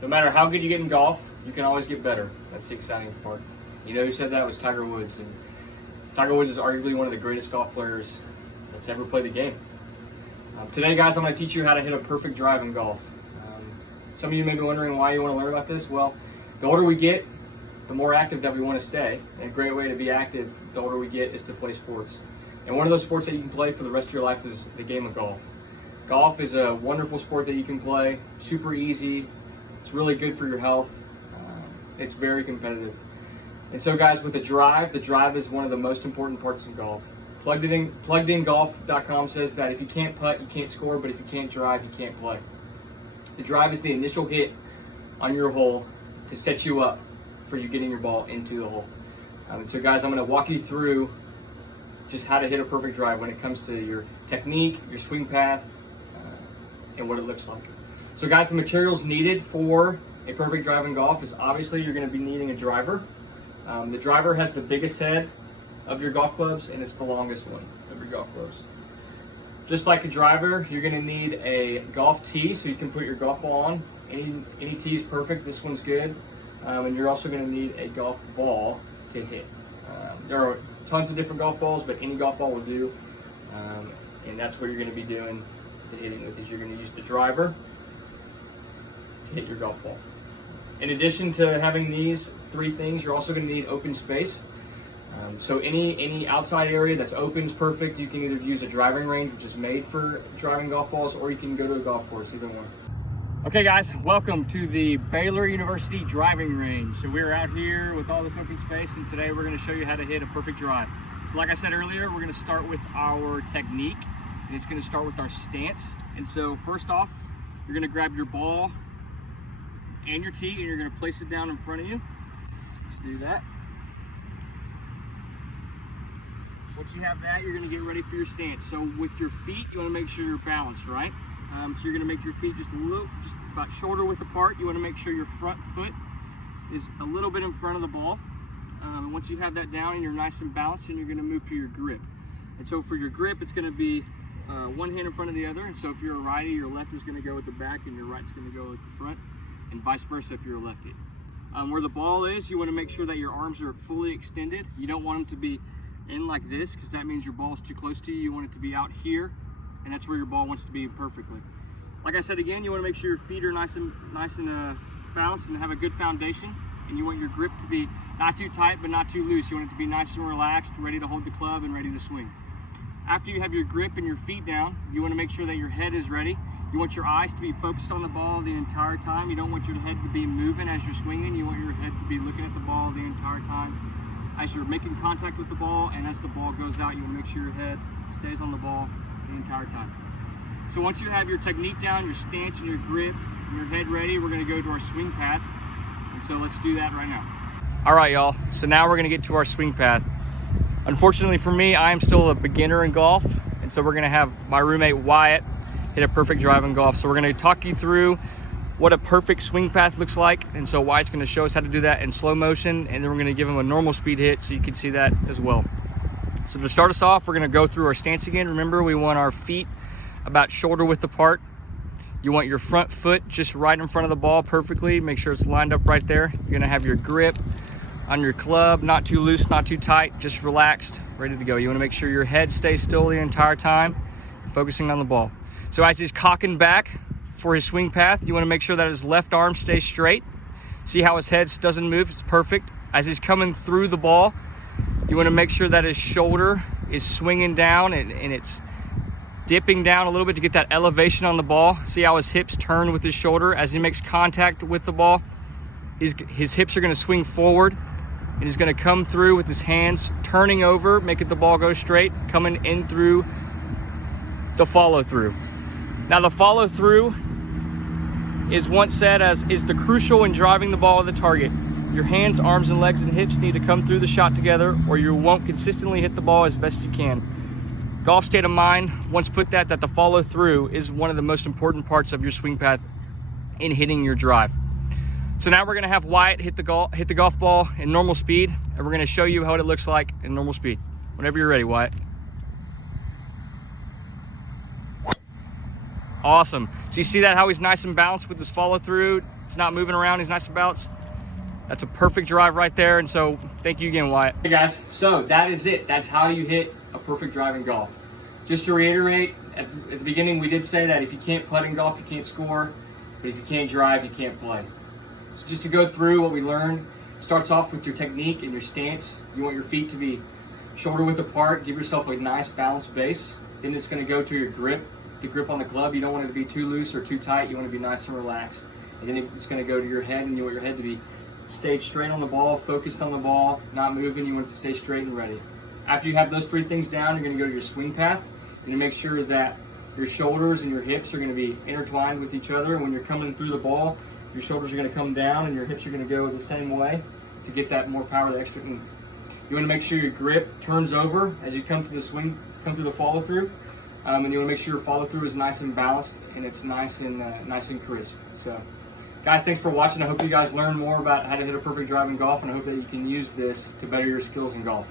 No matter how good you get in golf, you can always get better. That's the exciting part. You know who said that? Was Tiger Woods. And Tiger Woods is arguably one of the greatest golf players that's ever played the game. Today, guys, I'm going to teach you how to hit a perfect drive in golf. Some of you may be wondering why you want to learn about this. Well, the older we get, the more active that we want to stay. And a great way to be active the older we get is to play sports. And one of those sports that you can play for the rest of your life is the game of golf. Golf is a wonderful sport that you can play, super easy. It's really good for your health. It's very competitive. And so, guys, with the drive is one of the most important parts of golf. Pluggedingolf.com says that if you can't putt, you can't score, but if you can't drive, you can't play. The drive is the initial hit on your hole to set you up for you getting your ball into the hole. So, guys, I'm going to walk you through just how to hit a perfect drive when it comes to your technique, your swing path, and what it looks like. So, guys, the materials needed for a perfect drive in golf is obviously you're going to be needing a driver. The driver has the biggest head of your golf clubs, and it's the longest one of your golf clubs. Just like a driver, you're going to need a golf tee so you can put your golf ball on. Any tee is perfect. This one's good. And you're also going to need a golf ball to hit. There are tons of different golf balls, but any golf ball will do. And that's what you're going to be doing the hitting with, is you're going to use the driver to hit your golf ball. In addition to having these three things, you're also going to need open space. So any outside area that's open is perfect. You can either use a driving range, which is made for driving golf balls, or you can go to a golf course, either one. Okay, guys, welcome to the Baylor University driving range. So we're out here with all this open space, and today we're going to show you how to hit a perfect drive. So like I said earlier, we're going to start with our technique, and it's going to start with our stance. And so first off, you're going to grab your ball and your tee, and you're going to place it down in front of you. Let's do that. Once you have that, you're going to get ready for your stance. So with your feet, you want to make sure you're balanced, right? So you're going to make your feet just about shoulder width apart. You want to make sure your front foot is a little bit in front of the ball. And once you have that down and you're nice and balanced, then you're going to move to your grip. And so for your grip, it's going to be one hand in front of the other. And so if you're a righty, your left is going to go at the back and your right's going to go at the front, and vice versa if you're a lefty. Where the ball is, you want to make sure that your arms are fully extended. You don't want them to be in like this, because that means your ball is too close to you. You want it to be out here, and that's where your ball wants to be perfectly. Like I said again, you want to make sure your feet are nice and balanced and have a good foundation, and you want your grip to be not too tight but not too loose. You want it to be nice and relaxed, ready to hold the club and ready to swing. After you have your grip and your feet down, you want to make sure that your head is ready. You want your eyes to be focused on the ball the entire time. You don't want your head to be moving as you're swinging. You want your head to be looking at the ball the entire time. As you're making contact with the ball, and as the ball goes out, you want to make sure your head stays on the ball the entire time. So once you have your technique down, your stance and your grip, and your head ready, we're going to go to our swing path. And so let's do that right now. All right, y'all. So now we're going to get to our swing path. Unfortunately for me, I am still a beginner in golf, and so we're going to have my roommate Wyatt hit a perfect drive in golf. So we're going to talk you through what a perfect swing path looks like, and so Wyatt's going to show us how to do that in slow motion, and then we're going to give him a normal speed hit so you can see that as well. So to start us off, we're going to go through our stance again. Remember, we want our feet about shoulder width apart. You want your front foot just right in front of the ball perfectly. Make sure it's lined up right there. You're going to have your grip on your club, not too loose, not too tight, just relaxed, ready to go. You want to make sure your head stays still the entire time, focusing on the ball. So as he's cocking back for his swing path, you want to make sure that his left arm stays straight. See how his head doesn't move? It's perfect. As he's coming through the ball, you want to make sure that his shoulder is swinging down and it's dipping down a little bit to get that elevation on the ball. See how his hips turn with his shoulder as he makes contact with the ball. His hips are going to swing forward, and he's going to come through with his hands turning over, making the ball go straight, coming in through the follow through. Now the follow through is once said as is the crucial in driving the ball at the target. Your hands, arms, and legs and hips need to come through the shot together, or you won't consistently hit the ball as best you can. Golf state of mind once put that the follow through is one of the most important parts of your swing path in hitting your drive. So now we're going to have Wyatt hit the golf ball in normal speed, and we're going to show you how it looks like in normal speed. Whenever you're ready, Wyatt. Awesome. So you see that how he's nice and balanced with his follow through, He's not moving around. He's nice and balanced. That's a perfect drive right there. And so thank you again, Wyatt. Hey guys, so that is it. That's how you hit a perfect drive in golf. Just to reiterate, at the beginning we did say that if you can't putt in golf, you can't score. But if you can't drive, you can't play. So just to go through what we learned, starts off with your technique and your stance. You want your feet to be shoulder width apart. Give yourself a nice balanced base. Then it's going to go to your grip. The grip on the club, you don't want it to be too loose or too tight. You want to be nice and relaxed. And then it's going to go to your head, and you want your head to be stayed straight on the ball, focused on the ball, not moving. You want it to stay straight and ready. After you have those three things down, you're going to go to your swing path. You're going to make sure that your shoulders and your hips are going to be intertwined with each other. And when you're coming through the ball, your shoulders are going to come down and your hips are going to go the same way to get that more power, the extra oomph. You want to make sure your grip turns over as you come through the swing, come through the follow through. And you want to make sure your follow through is nice and balanced and it's nice and crisp. So, guys, thanks for watching. I hope you guys learn more about how to hit a perfect drive in golf, and I hope that you can use this to better your skills in golf.